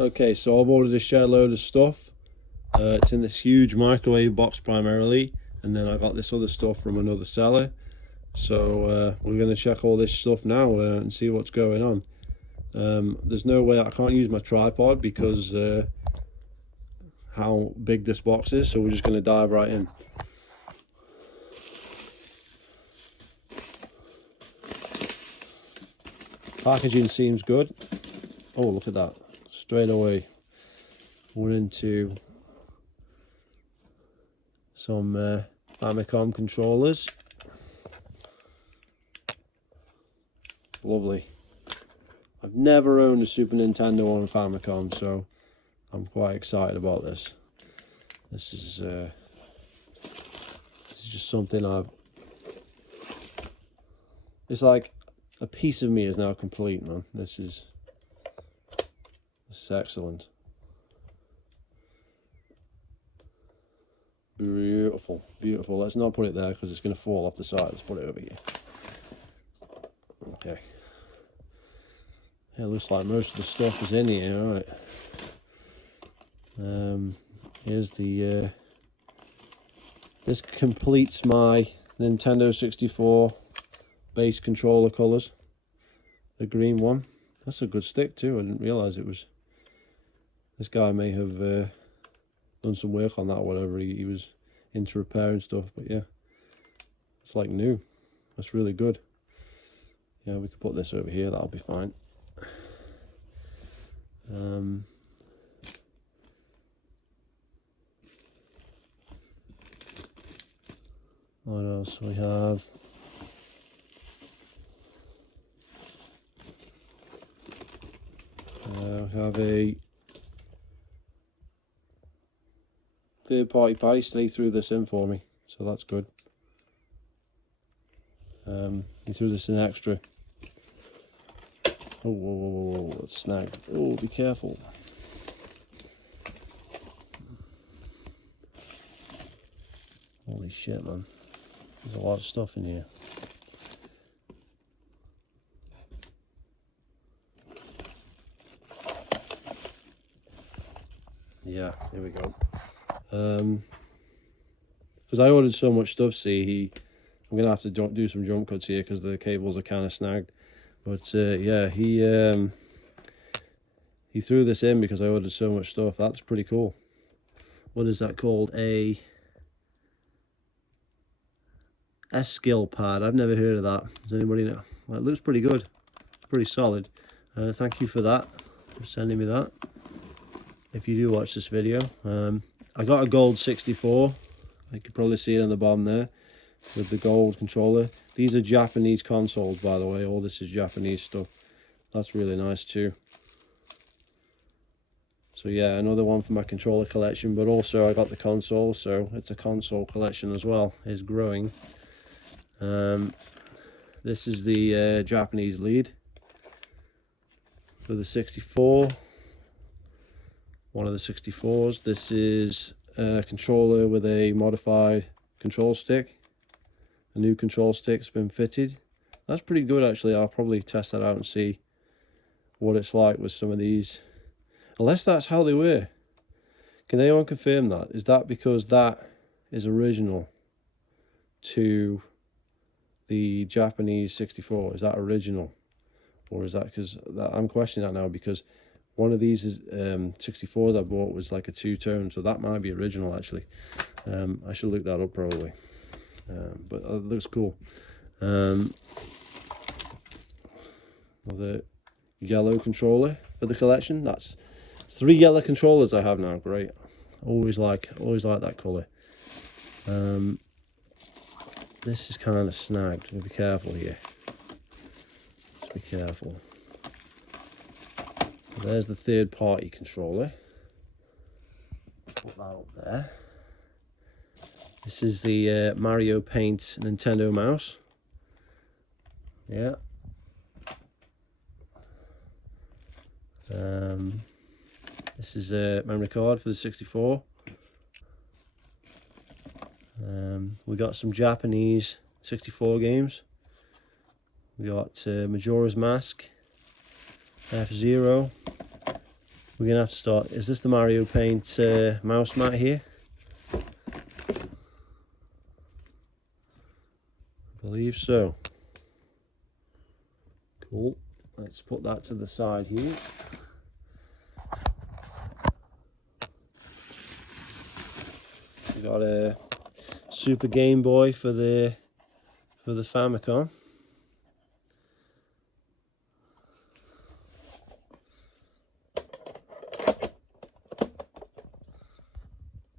Okay, so I've ordered a shed load of stuff. It's in this huge microwave box primarily, and then I got this other stuff from another seller. So we're going to check all this stuff now and see what's going on. There's no way I can't use my tripod because how big this box is, so we're just going to dive right in. Packaging seems good. Oh, look at that. Straight away we're into some Famicom controllers. Lovely. I've never owned a Super Nintendo or a Famicom, so I'm quite excited about this. This is just something it's like a piece of me is now complete, man. This is excellent. Beautiful, beautiful. Let's not put it there because it's going to fall off the side. Let's put it over here. Okay. Yeah, it looks like most of the stuff is in here. All right. Here's the. This completes my Nintendo 64 base controller colours. The green one. That's a good stick too. I didn't realise it was. This guy may have done some work on that or whatever. He was into repairing stuff, but yeah, it's like new. That's really good. Yeah, we could put this over here. That'll be fine. What else we have? We have a third-party party stay threw this in for me, so that's good. He threw this in extra. Oh, whoa, whoa, whoa, it's snagged. Oh, be careful. Holy shit, man. There's a lot of stuff in here. Yeah, here we go. Because I ordered so much stuff, see, I'm going to have to do some jump cuts here because the cables are kind of snagged. But yeah, he threw this in because I ordered so much stuff. That's pretty cool. What is that called? A S-Skill pad. I've never heard of that. Does anybody know? Well, it looks pretty good. Pretty solid. Thank you for that. For sending me that. If you do watch this video. I got a gold 64. You can probably see it on the bottom there. With the gold controller. These are Japanese consoles, by the way. All this is Japanese stuff. That's really nice too. So yeah, another one for my controller collection, but also I got the console, so it's a console collection as well. It's growing. This is the Japanese lead for the 64. One of the 64s. This is a controller with a modified control stick. A new control stick's been fitted. That's pretty good actually. I'll probably test that out and see what it's like with some of these. Unless that's how they were. Can anyone confirm that? Is that because that is original to the Japanese 64? Is that original? Or is that because I'm questioning that now because one of these is 64s I bought was like a two-tone, so that might be original actually. I should look that up probably. But it looks cool. The yellow controller for the collection. That's 3 yellow controllers I have now. Great. Always like that color. This is kind of snagged. Be careful here. Just be careful. So there's the third-party controller. Put that up there. This is the Mario Paint Nintendo mouse. Yeah. This is a memory card for the 64. We got some Japanese 64 games. We got Majora's Mask, F-Zero, We're gonna have to start. Is this the Mario Paint mouse mat here? I believe so. Cool. Let's put that to the side here. We got a Super Game Boy for the Famicom.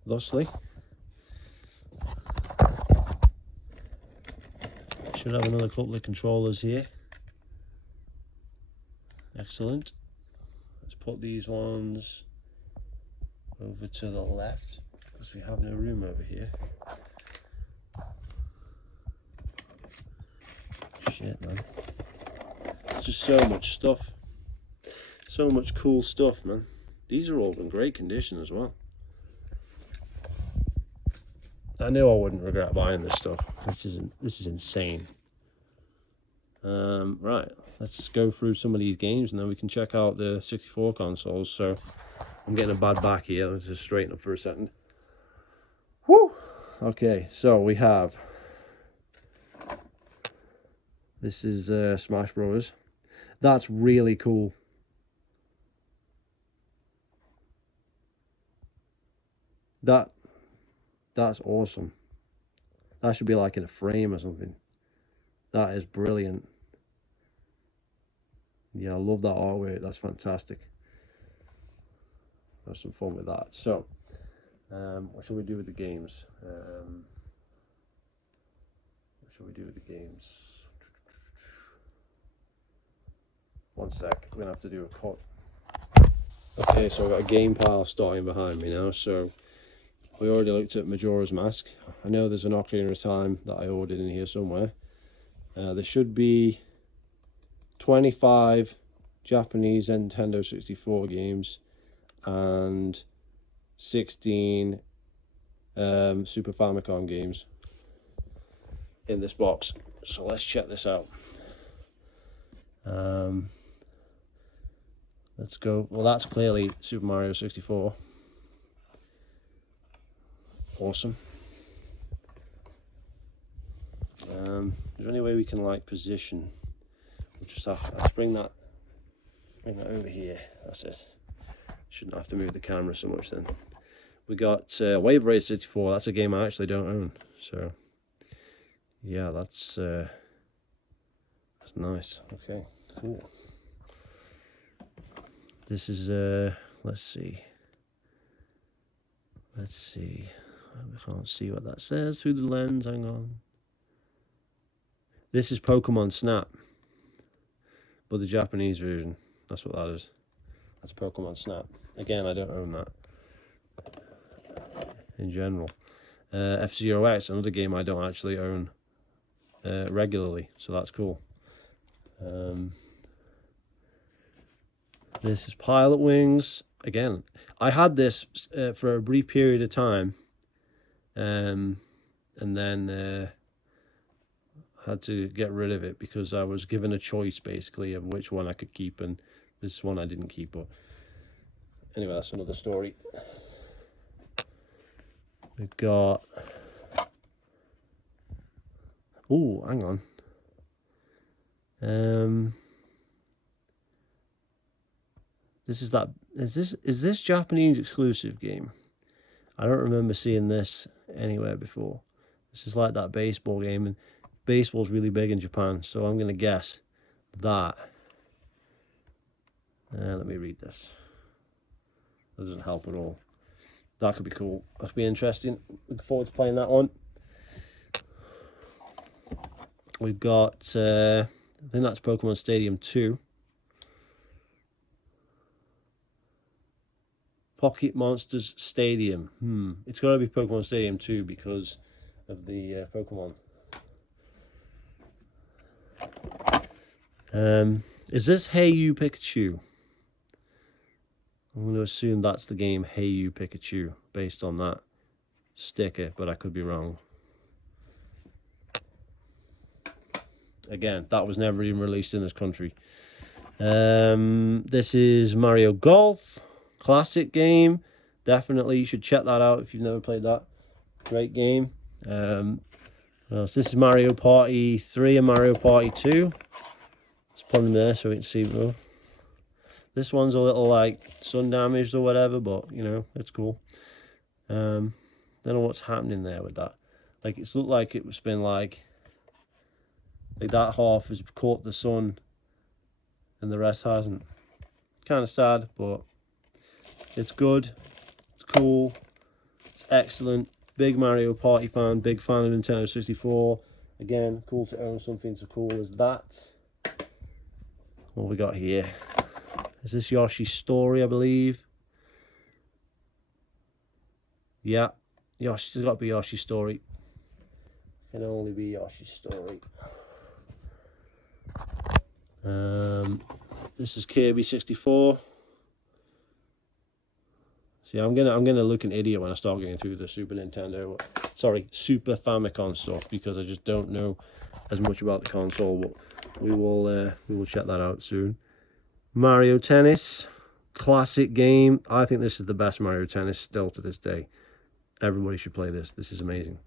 Thusly, should have another couple of controllers here. Excellent. Let's put these ones over to the left because we have no room over here. Shit, man. There's just so much stuff. So much cool stuff, man. These are all in great condition as well. I knew I wouldn't regret buying this stuff. This is insane. Right, let's go through some of these games and then we can check out the 64 consoles. So I'm getting a bad back here. Let's just straighten up for a second. Woo! Okay, so we have, this is Smash Bros. That's really cool. That's awesome. That should be like in a frame or something. That is brilliant. Yeah, I love that artwork. That's fantastic. Have some fun with that. So, what shall we do with the games? What shall we do with the games? One sec. We're gonna have to do a cut. Okay, so I've got a game pile starting behind me now. So we already looked at Majora's Mask. I know there's an Ocarina of Time that I ordered in here somewhere. There should be 25 Japanese Nintendo 64 games and 16 Super Famicom games in this box. So let's check this out. Let's go. Well, that's clearly Super Mario 64. Awesome. Is there any way we can like position? We'll just have to bring that over here. That's it. Shouldn't have to move the camera so much then. We got Wave Race 64. That's a game I actually don't own. So yeah, that's nice. Okay, cool. This is let's see. We can't see what that says through the lens. Hang on. This is Pokemon Snap, but the Japanese version. That's what that is. That's Pokemon Snap. Again, I don't own that in general. F-Zero X, another game I don't actually own regularly, so that's cool. This is Pilot Wings. Again, I had this for a brief period of time, and then had to get rid of it because I was given a choice basically of which one I could keep, and this one I didn't keep. But anyway, that's another story. We've got, oh, hang on. This is that. Is this Japanese exclusive game? I don't remember seeing this anywhere before. This is like that baseball game, and baseball's really big in Japan, so I'm gonna guess that. Let me read this. That doesn't help at all. That could be cool. That'll be interesting. Looking forward to playing that one. We've got, I think that's Pokemon Stadium 2. Pocket Monsters Stadium. It's got to be Pokemon Stadium 2 because of the Pokemon. Is this Hey You Pikachu? I'm going to assume that's the game Hey You Pikachu based on that sticker, but I could be wrong. Again, that was never even released in this country. This is Mario Golf. Classic game. Definitely you should check that out if you've never played that. Great game. Well, this is Mario Party 3 and Mario Party 2. Let's put them there so we can see them. This one's a little like sun damaged or whatever, but you know, it's cool. Don't know what's happening there with that. Like it's looked like it was been like that half has caught the sun and the rest hasn't. Kind of sad, but it's good. It's cool. It's excellent. Big Mario Party fan, big fan of Nintendo 64. Again, cool to own something so cool as that. What we got here? Is this Yoshi's Story, I believe? Yeah, Yoshi's got to be Yoshi's Story. Can only be Yoshi's Story. This is Kirby 64. See, I'm gonna look an idiot when I start getting through the Super Famicom stuff, because I just don't know as much about the console. But we will check that out soon. Mario Tennis, classic game. I think this is the best Mario Tennis still to this day. Everybody should play this. This is amazing.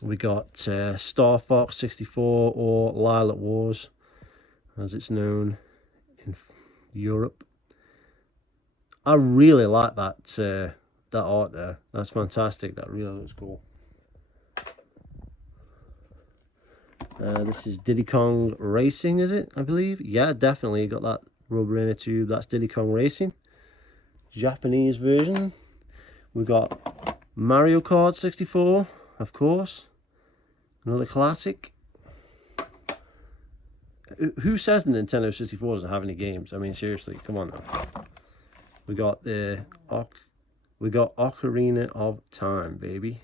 We got Star Fox 64, or Lilac Wars, as it's known in Europe. I really like that art there. That's fantastic. That really looks cool. This is Diddy Kong Racing, is it? I believe. Yeah, definitely got that rubber inner tube. That's Diddy Kong Racing. Japanese version. We got Mario Kart 64, of course. Another classic. Who says the Nintendo 64 doesn't have any games? I mean, seriously, come on now. We got Ocarina of Time, baby.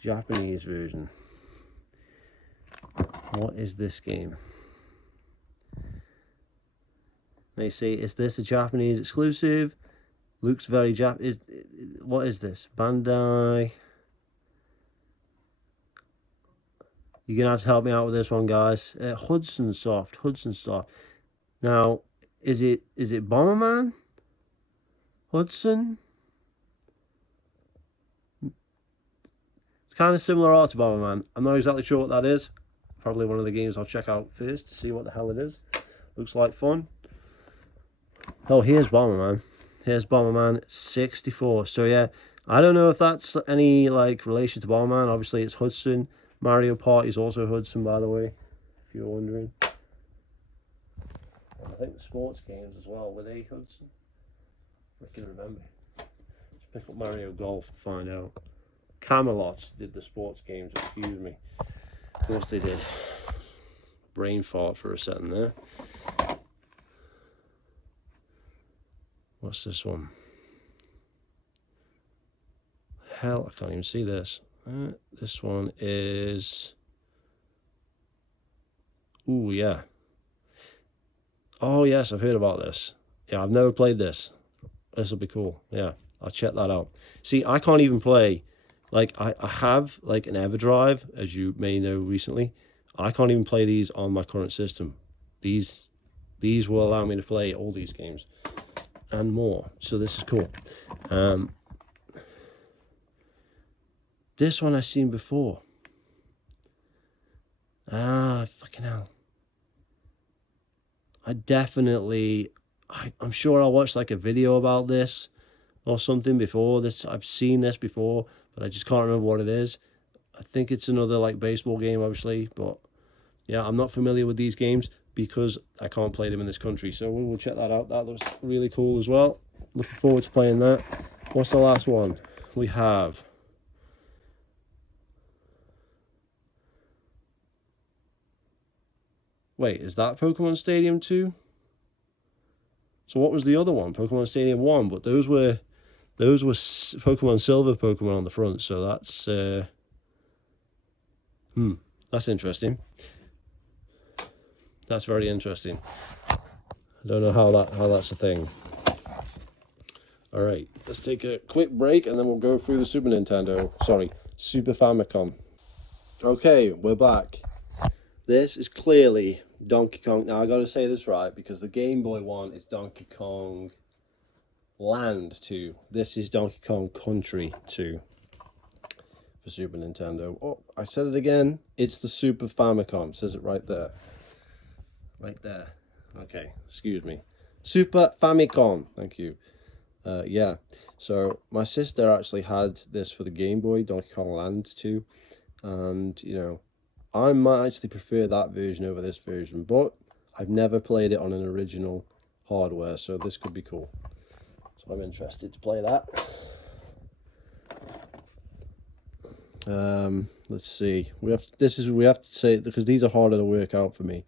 Japanese version. What is this game? They say, is this a Japanese exclusive? Looks very what is this? Bandai. You're gonna have to help me out with this one, guys. Hudson Soft. Now, is it Bomberman? Hudson? It's kind of similar art to Bomberman. I'm not exactly sure what that is. Probably one of the games I'll check out first to see what the hell it is. Looks like fun. Oh, here's Bomberman. Here's Bomberman 64. So yeah, I don't know if that's any like relation to Bomberman. Obviously, it's Hudson. Mario Party is also Hudson, by the way, if you're wondering. And I think the sports games as well, were they Hudson? I can remember. Let's pick up Mario Golf and find out. Camelot did the sports games, excuse me. Of course they did. Brain fart for a second there. What's this one? Hell, I can't even see this. This one is... Ooh, yeah. Oh, yes, I've heard about this. Yeah, I've never played this. This will be cool. Yeah, I'll check that out. See, I can't even play... Like, I have, like, an EverDrive, as you may know recently. I can't even play these on my current system. These will allow me to play all these games. And more. So this is cool. This one I've seen before. Ah, fucking hell. I'm sure I watched like a video about this or something before this. I've seen this before, but I just can't remember what it is. I think it's another like baseball game, obviously, but yeah, I'm not familiar with these games because I can't play them in this country. So we will check that out. That looks really cool as well. Looking forward to playing that. What's the last one? We have... Wait, is that Pokemon Stadium 2? So what was the other one? Pokemon Stadium 1, but those were Pokemon Silver Pokemon on the front, so that's that's interesting. That's very interesting. I don't know how that's a thing. All right, let's take a quick break and then we'll go through the Super Famicom. Okay, we're back. This is clearly Donkey Kong. Now I gotta say this right, because the Game Boy one is Donkey Kong Land 2. This is Donkey Kong Country 2 for Super Nintendo. Oh, I said it again. It's the Super Famicom. It says it right there. Right there. Okay, excuse me. Super Famicom. Thank you. Yeah. So my sister actually had this for the Game Boy, Donkey Kong Land 2, and you know, I might actually prefer that version over this version, but I've never played it on an original hardware, so this could be cool. So I'm interested to play that. Let's see. We have to say, because these are harder to work out for me.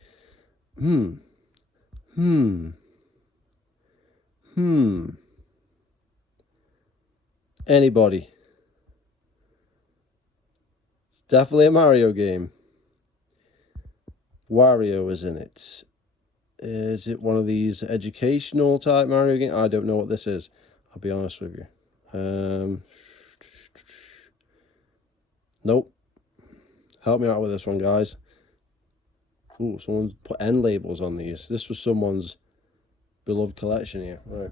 Anybody? It's definitely a Mario game. Wario is in it. Is it one of these educational type Mario games? I don't know what this is. I'll be honest with you. Nope. Help me out with this one, guys. Ooh, someone's put end labels on these. This was someone's beloved collection here. Right.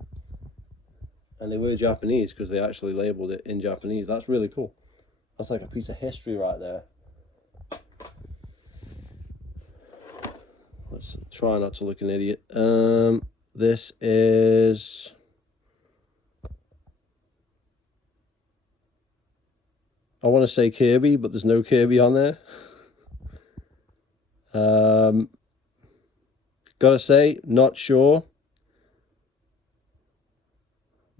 And they were Japanese because they actually labeled it in Japanese. That's really cool. That's like a piece of history right there. Let's try not to look an idiot. This is... I want to say Kirby, but there's no Kirby on there. Gotta say, not sure.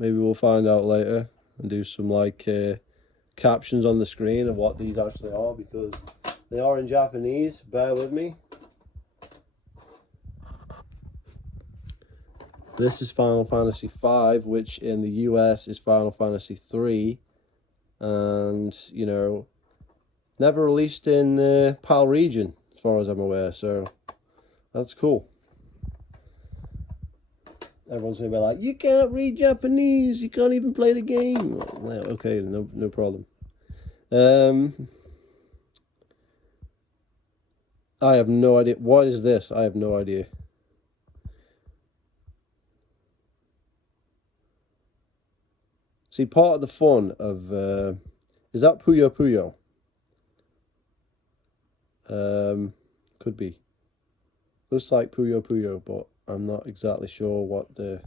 Maybe we'll find out later and do some like captions on the screen of what these actually are, because they are in Japanese. Bear with me. This is Final Fantasy V, which in the US is Final Fantasy III, and you know, never released in PAL region as far as I'm aware. So that's cool. Everyone's gonna be like, you can't read Japanese, you can't even play the game. Well, okay, no problem. I have no idea. What is this? I have no idea. See, part of the fun of is that Puyo Puyo? Could be. Looks like Puyo Puyo, but I'm not exactly sure what the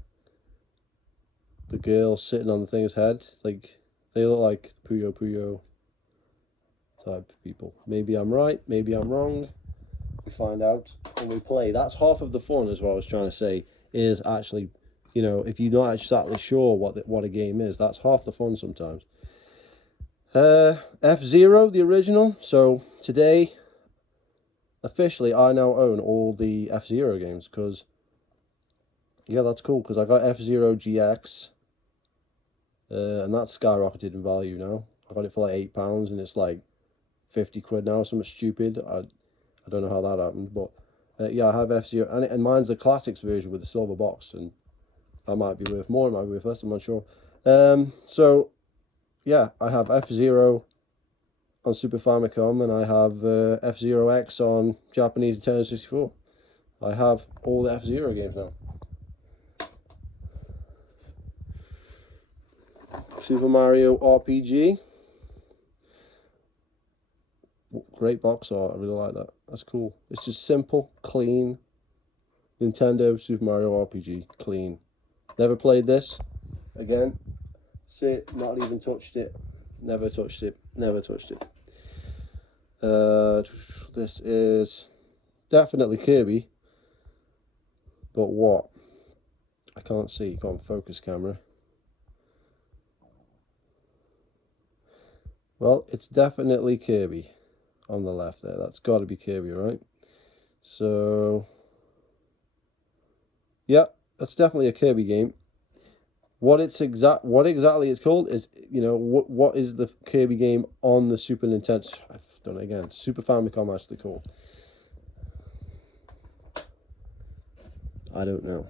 girl sitting on the thing's head. Like, they look like Puyo Puyo type people. Maybe I'm right, maybe I'm wrong. We find out when we play. That's half of the fun, is what I was trying to say, is actually, you know, if you're not exactly sure what a game is, that's half the fun sometimes. F-Zero, the original. So today, officially, I now own all the F-Zero games, because, yeah, that's cool, because I got F-Zero GX, and that's skyrocketed in value now. I got it for like £8, and it's like 50 quid now, something stupid. I don't know how that happened, but yeah, I have F-Zero, and mine's the classics version with the silver box, and that might be worth more, it might be worth less, I'm not sure. So yeah, I have F-Zero on Super Famicom, and I have F-Zero X on Japanese Nintendo 64. I have all the F-Zero games now. Super Mario RPG. Great box art, I really like that. That's cool. It's just simple, clean. Nintendo Super Mario RPG, clean. Never played this. Again, see, not even touched it. Never touched it. Never touched it. This is definitely Kirby. But what? I can't see. Can't focus camera. Well, it's definitely Kirby on the left there. That's got to be Kirby, right? So, yeah, that's definitely a Kirby game. What exactly it's called is, you know, what is the Kirby game on the Super Nintendo? I've done it again. Super Famicom actually called. I don't know.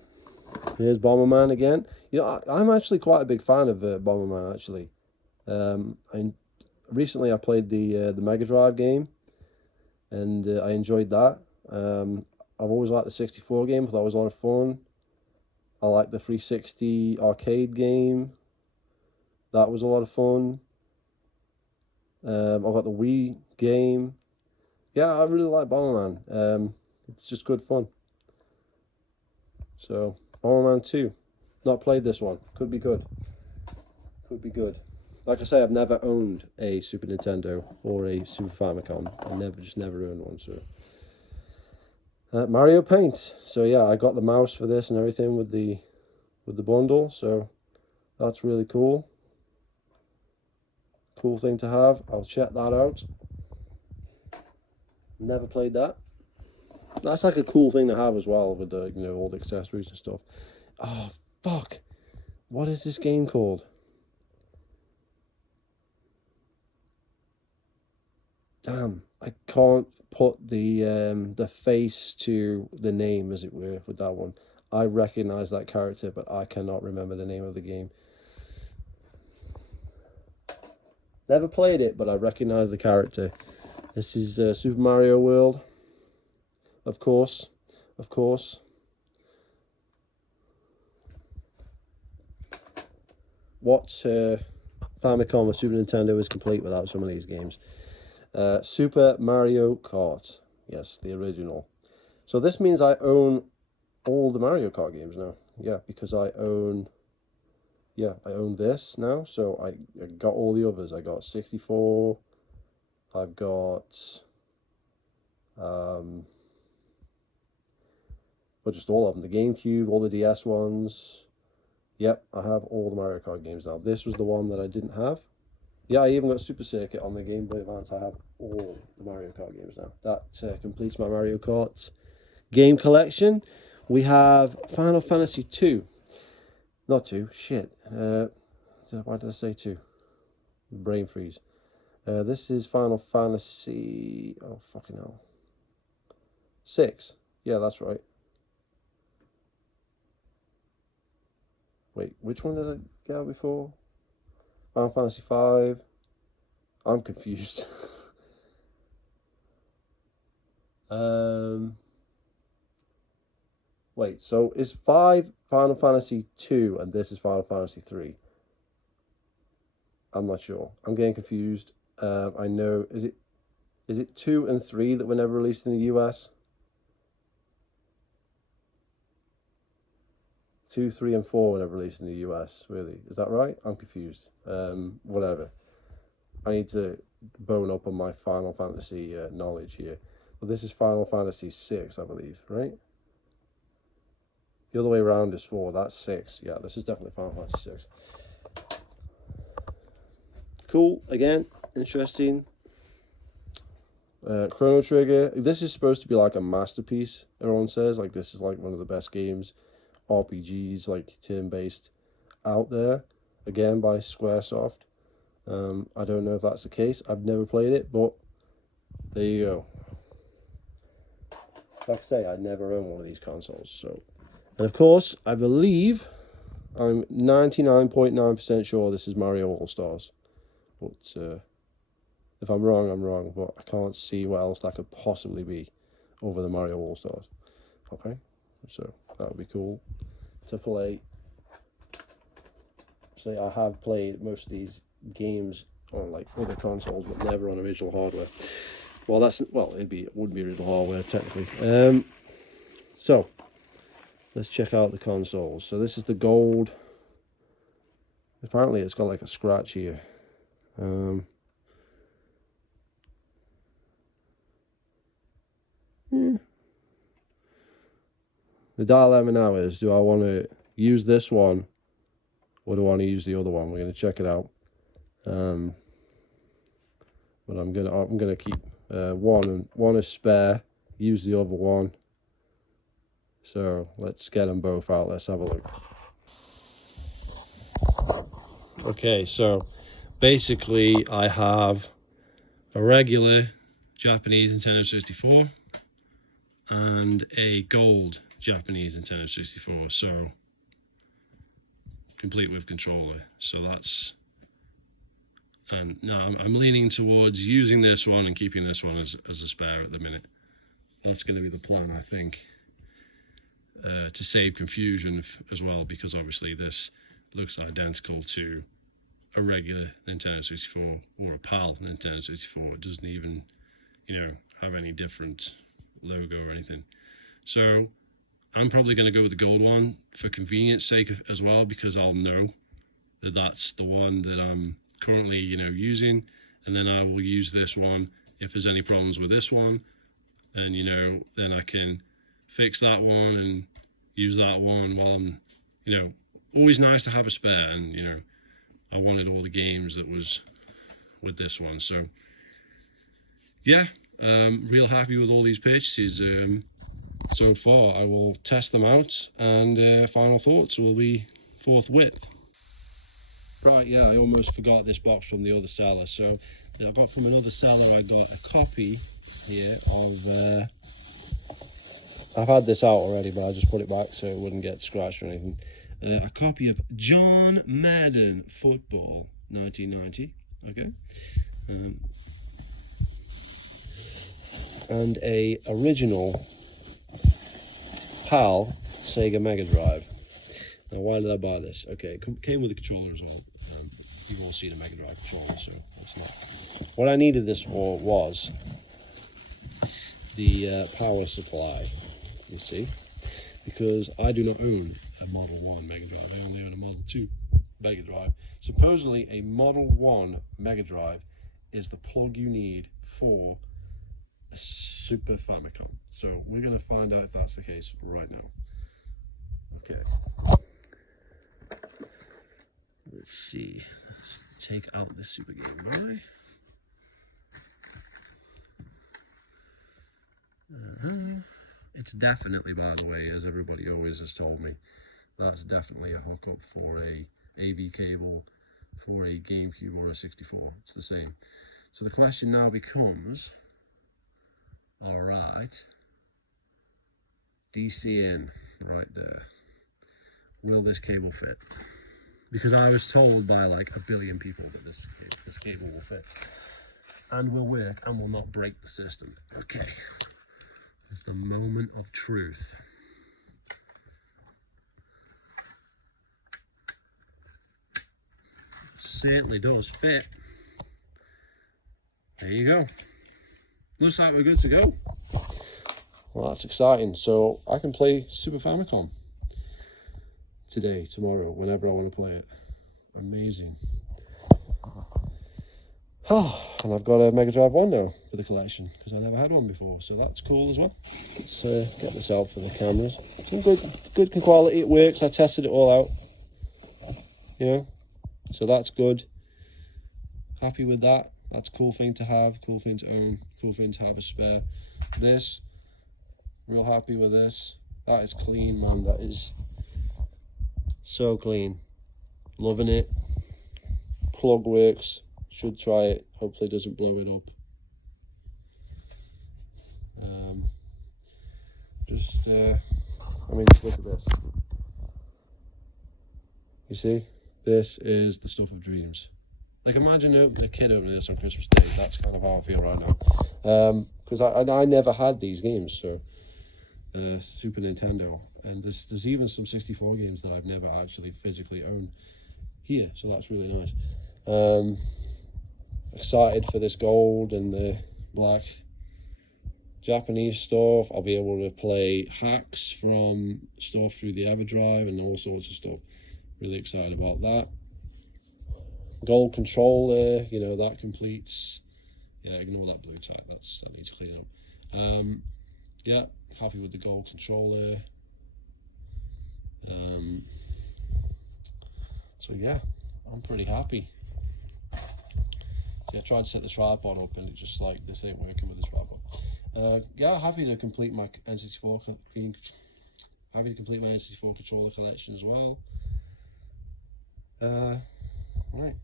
Here's Bomberman again. You know, I'm actually quite a big fan of Bomberman, actually. Recently I played the Mega Drive game, and I enjoyed that. I've always liked the 64 game, thought that was a lot of fun. I like the 360 arcade game, that was a lot of fun. I've got the Wii game. Yeah, I really like Bomberman. It's just good fun. So, Bomberman 2. Not played this one. Could be good. Could be good. Like I say, I've never owned a Super Nintendo or a Super Famicom. I just never owned one. So, Mario Paint. So yeah, I got the mouse for this and everything with the bundle. So that's really cool. Cool thing to have. I'll check that out. Never played that. That's like a cool thing to have as well with the all the accessories and stuff. Oh fuck! What is this game called? Damn, I can't put the face to the name, as it were, with that one. I recognize that character, but I cannot remember the name of the game. Never played it, but I recognize the character. This is Super Mario World. Of course. Of course. What Famicom or Super Nintendo is complete without some of these games? Super Mario Kart. Yes, the original. So this means I own all the Mario Kart games now. Yeah, because I own this now. So I got all the others. I got 64. I've got but just all of them. The GameCube, all the DS ones. Yep, I have all the Mario Kart games now. This was the one that I didn't have. Yeah, I even got Super Circuit on the Game Boy Advance. I have all the Mario Kart games now. That completes my Mario Kart game collection. We have Final Fantasy 2. Not 2, shit. Why did I say 2? Brain freeze. This is Final Fantasy... Oh, fucking hell. 6. Yeah, that's right. Wait, which one did I get out before? Final Fantasy 5. I'm confused. Wait, so is 5 Final Fantasy 2 and this is Final Fantasy 3? I'm not sure. I'm getting confused. I know, is it 2 and 3 that were never released in the US? 2, 3, and 4 were never released in the US, really. Is that right? I'm confused. Whatever. I need to bone up on my Final Fantasy knowledge here. But this is Final Fantasy 6, I believe, right? The other way around is 4, that's 6. Yeah, this is definitely Final Fantasy 6. Cool, again, interesting. Chrono Trigger. This is supposed to be like a masterpiece, everyone says. Like, this is like one of the best games, RPGs, like turn-based, out there. Again, by Squaresoft. I don't know if that's the case. I've never played it, but there you go. Like I say, I never own one of these consoles, so... And of course, I believe, I'm 99.9% sure this is Mario All-Stars. But if I'm wrong, I'm wrong. But I can't see what else that could possibly be over the Mario All-Stars. Okay, so that would be cool to play. Say I have played most of these games on like other consoles, but never on original hardware. Well, it wouldn't be original hardware technically. So let's check out the consoles. So this is the gold. Apparently it's got like a scratch here. Yeah. The dilemma now is, do I want to use this one or do I want to use the other one? We're going to check it out. But I'm gonna keep one is spare. Use the other one. So let's get them both out. Let's have a look. Okay, so basically I have a regular Japanese Nintendo 64 and a gold Japanese Nintendo 64. So complete with controller. So that's And now I'm leaning towards using this one and keeping this one as a spare at the minute. That's going to be the plan, I think, to save confusion as well, because obviously this looks identical to a regular Nintendo 64 or a PAL Nintendo 64. It doesn't even, you know, have any different logo or anything. So I'm probably going to go with the gold one for convenience sake as well, because I'll know that that's the one that I'm currently, you know, using, and then I will use this one if there's any problems with this one, and you know, then I can fix that one and use that one while I'm, you know, always nice to have a spare. And you know, I wanted all the games that was with this one, so yeah, real happy with all these purchases so far. I will test them out, and final thoughts will be forthwith. Right, yeah, I almost forgot this box from the other seller. So I got from another seller, I got a copy here of, I've had this out already, but I just put it back so it wouldn't get scratched or anything. A copy of John Madden Football 1990, okay? And a original PAL Sega Mega Drive. Now, why did I buy this? Okay, it came with a controller as well. You've all seen a Mega Drive controller, so it's not. What I needed this for was the power supply, you see, because I do not own a Model 1 Mega Drive. I only own a Model 2 Mega Drive. Supposedly, a Model 1 Mega Drive is the plug you need for a Super Famicom. So we're going to find out if that's the case right now. Okay. Let's see. Let's take out the Super Game Boy. It's definitely, by the way, as everybody always has told me, that's definitely a hookup for a AV cable for a GameCube or a 64. It's the same. So the question now becomes, all right, DC in right there. Will this cable fit? Because I was told by like a billion people that this cable will fit and will work and will not break the system. Okay, it's the moment of truth. Certainly does fit. There you go. Looks like we're good to go. Well, that's exciting. So I can play Super Famicom today, tomorrow, whenever I want to play it. Amazing. Oh, and I've got a Mega Drive 1 now for the collection, because I never had one before, so that's cool as well. Let's get this out for the cameras. Some good quality, it works. I tested it all out. Yeah, so that's good. Happy with that. That's a cool thing to have, cool thing to own, cool thing to have a spare. This, real happy with this. That is clean, man. That is so clean. Loving it. Plug works. Should try it. Hopefully it doesn't blow it up. I mean, just look at this. You see? This is the stuff of dreams. Like, imagine a kid opening this on Christmas Day. That's kind of how I feel right now. Because I never had these games, so Super Nintendo, and there's even some 64 games that I've never actually physically owned here, so that's really nice. Excited for this gold and the black Japanese stuff. I'll be able to play hacks from stuff through the EverDrive and all sorts of stuff. Really excited about that. Gold controller, you know, that completes. Yeah, ignore that blue type. That needs to clean up. Yeah, happy with the gold controller. So yeah, I'm pretty happy. See, I tried to set the tripod up and it just like, this ain't working with the tripod. Yeah, happy to complete my N64. Happy to complete my N64 controller collection as well. Right.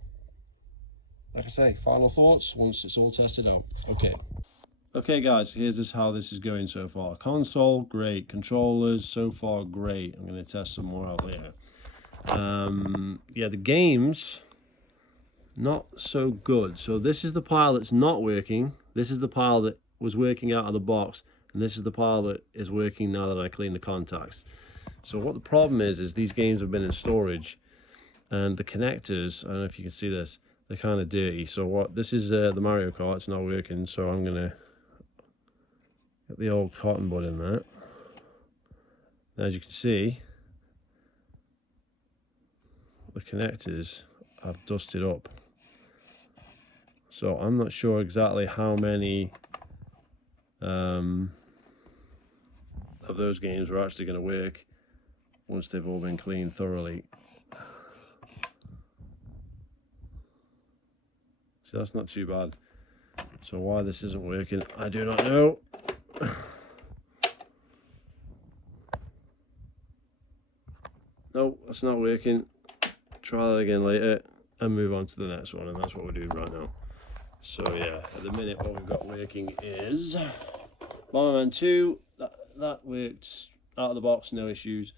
Like I say, final thoughts once it's all tested out. Okay guys, here's how this is going so far. Console, great. Controllers, so far great. I'm going to test some more out later. Yeah, the games, not so good. So this is the pile that's not working. This is the pile that was working out of the box, and this is the pile that is working now that I clean the contacts. So what the problem is these games have been in storage, and the connectors, I don't know if you can see this, they're kind of dirty. So what this is, the Mario Kart, it's not working, so I'm gonna get the old cotton bud in there. As you can see, the connectors have dusted up. So I'm not sure exactly how many of those games are actually going to work once they've all been cleaned thoroughly. So that's not too bad. So why this isn't working, I do not know. No, that's not working. Try that again later and move on to the next one, and that's what we're doing right now. So yeah, at the minute what we've got working is Bomberman 2, that worked out of the box, no issues.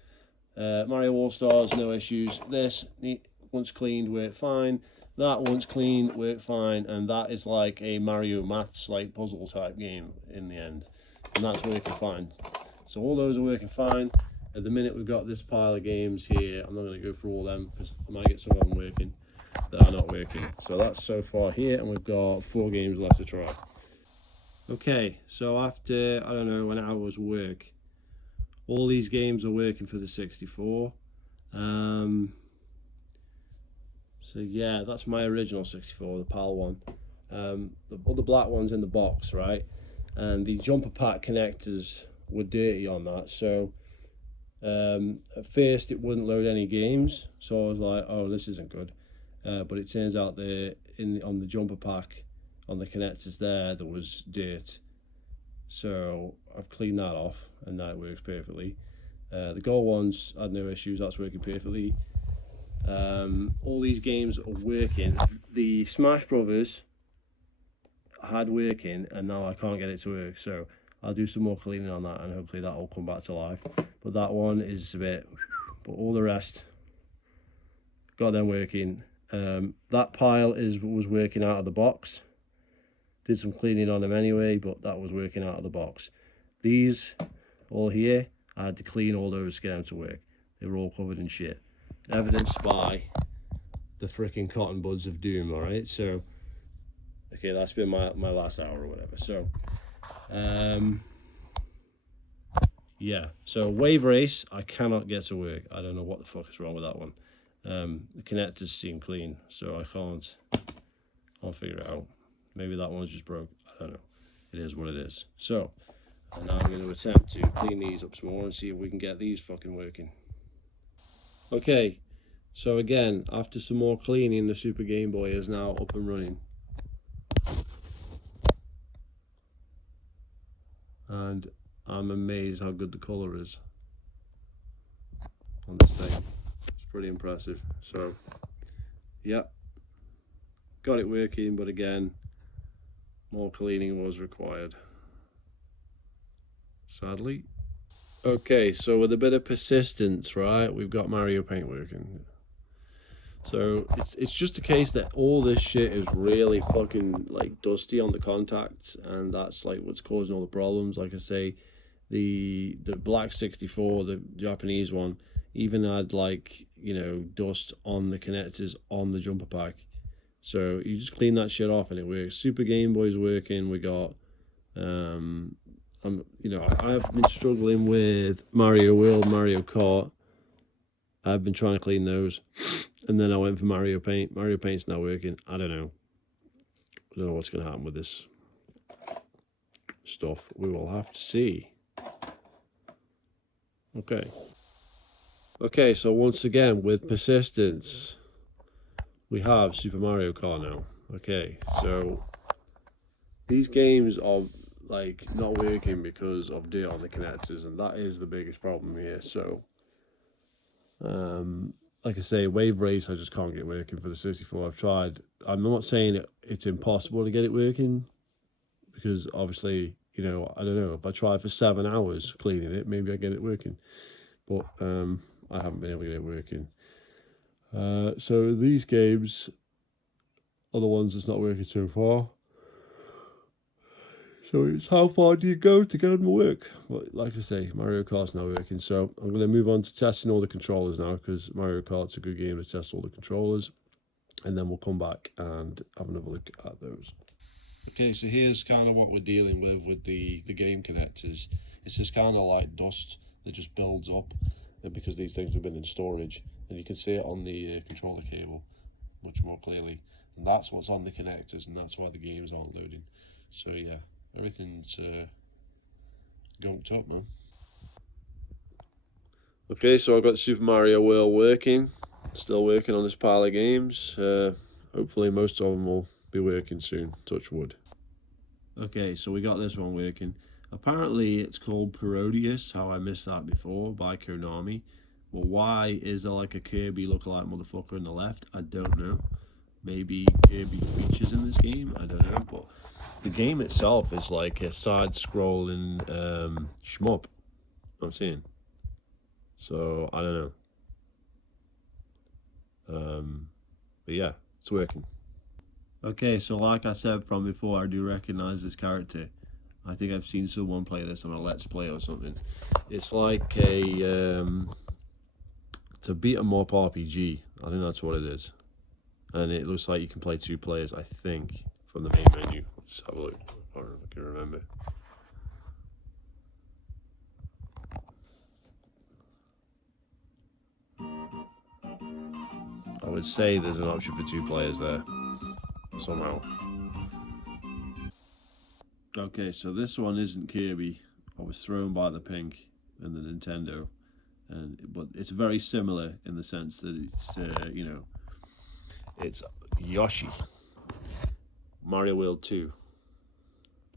Mario All-Stars, no issues. This, once cleaned, worked fine. That, once cleaned, worked fine. And that is like a Mario maths like puzzle type game in the end. And that's working fine. So all those are working fine. At the minute we've got this pile of games here. I'm not going to go through all them because I might get some of them working that are not working. So that's so far here, and we've got 4 games left to try. Okay, so after, I don't know, an hour's work, all these games are working for the 64. So yeah, that's my original 64, the PAL one. The other black one's in the box, right? And the jumper pack connectors were dirty on that. So at first it wouldn't load any games. So I was like, oh, this isn't good. But it turns out on the jumper pack, on the connectors there was dirt. So I've cleaned that off, and that works perfectly. The gold ones had no issues, that's working perfectly. All these games are working. The Smash Brothers had working, and now I can't get it to work, so I'll do some more cleaning on that, and hopefully that will come back to life. But that one is a bit, but all the rest got them working. That pile was working out of the box. Did some cleaning on them anyway, but that was working out of the box. These all here, I had to clean all those to get them to work. They were all covered in shit, evidenced by the freaking cotton buds of doom. All right, so okay, that's been my last hour or whatever. So yeah, so Wave Race I cannot get to work. I don't know what the fuck is wrong with that one. The connectors seem clean, so I can't figure it out. Maybe that one's just broke, I don't know. It is what it is. So and now I'm going to attempt to clean these up some more and see if we can get these fucking working. Okay, so again, after some more cleaning, the Super Game Boy is now up and running. And I'm amazed how good the colour is on this thing. It's pretty impressive. So, yeah, got it working, but again, more cleaning was required, sadly. Okay, so with a bit of persistence, right, we've got Mario Paint working. So it's just a case that all this shit is really fucking like dusty on the contacts, and that's like what's causing all the problems. Like I say, the black 64, the Japanese one, even had like, you know, dust on the connectors on the jumper pack. So you just clean that shit off and it works. Super Game Boy's working. We got you know, I've been struggling with Mario World, Mario Kart. I've been trying to clean those, and then I went for Mario Paint. Mario Paint's not working. I don't know what's going to happen with this stuff. We will have to see. Okay, so once again, with persistence, we have Super Mario Kart now. Okay, so these games are like not working because of dirt on the connectors, and that is the biggest problem here. So like I say, Wave Race I just can't get working for the 64. I've tried. I'm not saying it's impossible to get it working, because obviously, you know, I don't know, if I try for 7 hours cleaning it, maybe I get it working, but I haven't been able to get it working. So these games other ones that's not working so far. So it's how far do you go to get them to work? Well, like I say, Mario Kart's not working, so I'm going to move on to testing all the controllers now, because Mario Kart's a good game to test all the controllers, and then we'll come back and have another look at those. Okay, so here's kind of what we're dealing with the game connectors. It's this kind of like dust that just builds up because these things have been in storage, and you can see it on the controller cable much more clearly, and that's what's on the connectors, and that's why the games aren't loading. So yeah, everything's gunked up, man. Okay, so I've got Super Mario World working, still working on this pile of games. Hopefully most of them will be working soon, touch wood. Okay, so we got this one working. Apparently it's called Parodius, how I missed that before, by Konami. Well, why is there like a Kirby lookalike motherfucker on the left? I don't know. Maybe Kirby features in this game, I don't know, but the game itself is like a side-scrolling shmup, I'm seeing. So, I don't know. But yeah, it's working. Okay, so like I said from before, I do recognize this character. I think I've seen someone play this on a Let's Play or something. It's like it's a beat 'em up RPG. I think that's what it is. And it looks like you can play 2 players, I think, from the main menu. Let's have a look. I don't know if I can remember. I would say there's an option for 2 players there, somehow. Okay, so this one isn't Kirby. I was thrown by the pink and the Nintendo, but it's very similar in the sense that it's you know, it's Yoshi, Mario World 2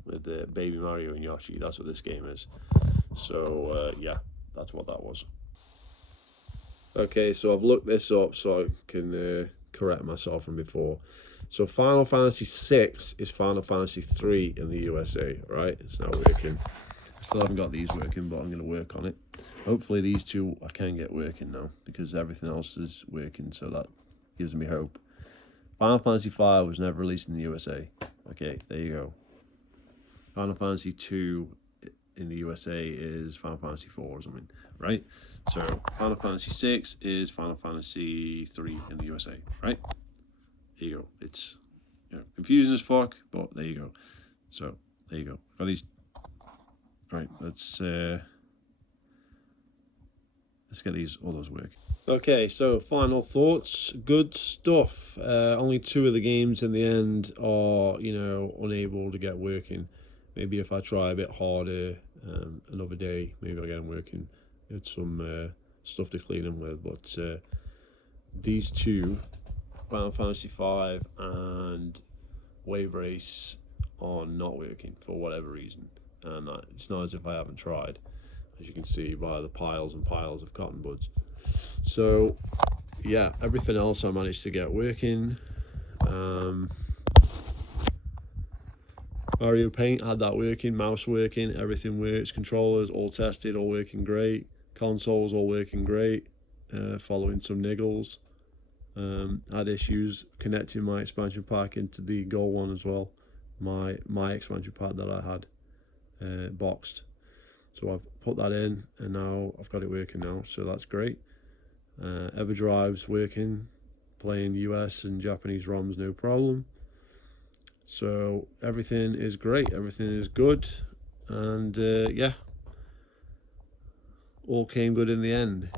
with Baby Mario and Yoshi. That's what this game is. So yeah, that's what that was. Okay, so I've looked this up so I can correct myself from before. So Final Fantasy VI is Final Fantasy 3 in the USA, right? It's not working. I still haven't got these working, but I'm going to work on it. Hopefully these two I can get working now, because everything else is working, so that gives me hope. Final Fantasy V was never released in the USA. Okay, there you go. Final Fantasy 2 in the USA is Final Fantasy 4 or something, right? So Final Fantasy 6 is Final Fantasy 3 in the USA, right? There you go. It's, you know, confusing as fuck, but there you go. So there you go. Got these. Right, let's get these all those work. Okay, so final thoughts. Good stuff. Only 2 of the games in the end are, you know, unable to get working. Maybe if I try a bit harder another day, maybe I'll get them working. Get some stuff to clean them with. But these 2, Final Fantasy V and Wave Race, are not working for whatever reason. And it's not as if I haven't tried, as you can see by the piles and piles of cotton buds. So yeah, everything else I managed to get working. Mario Paint had that working, mouse working, everything works, controllers all tested, all working great, consoles all working great, following some niggles. Had issues connecting my expansion pack into the Goal one as well, my expansion pack that I had boxed. So I've put that in, and now I've got it working now, so that's great. EverDrive's working, playing US and Japanese ROMs no problem. So everything is great, everything is good, and yeah, all came good in the end.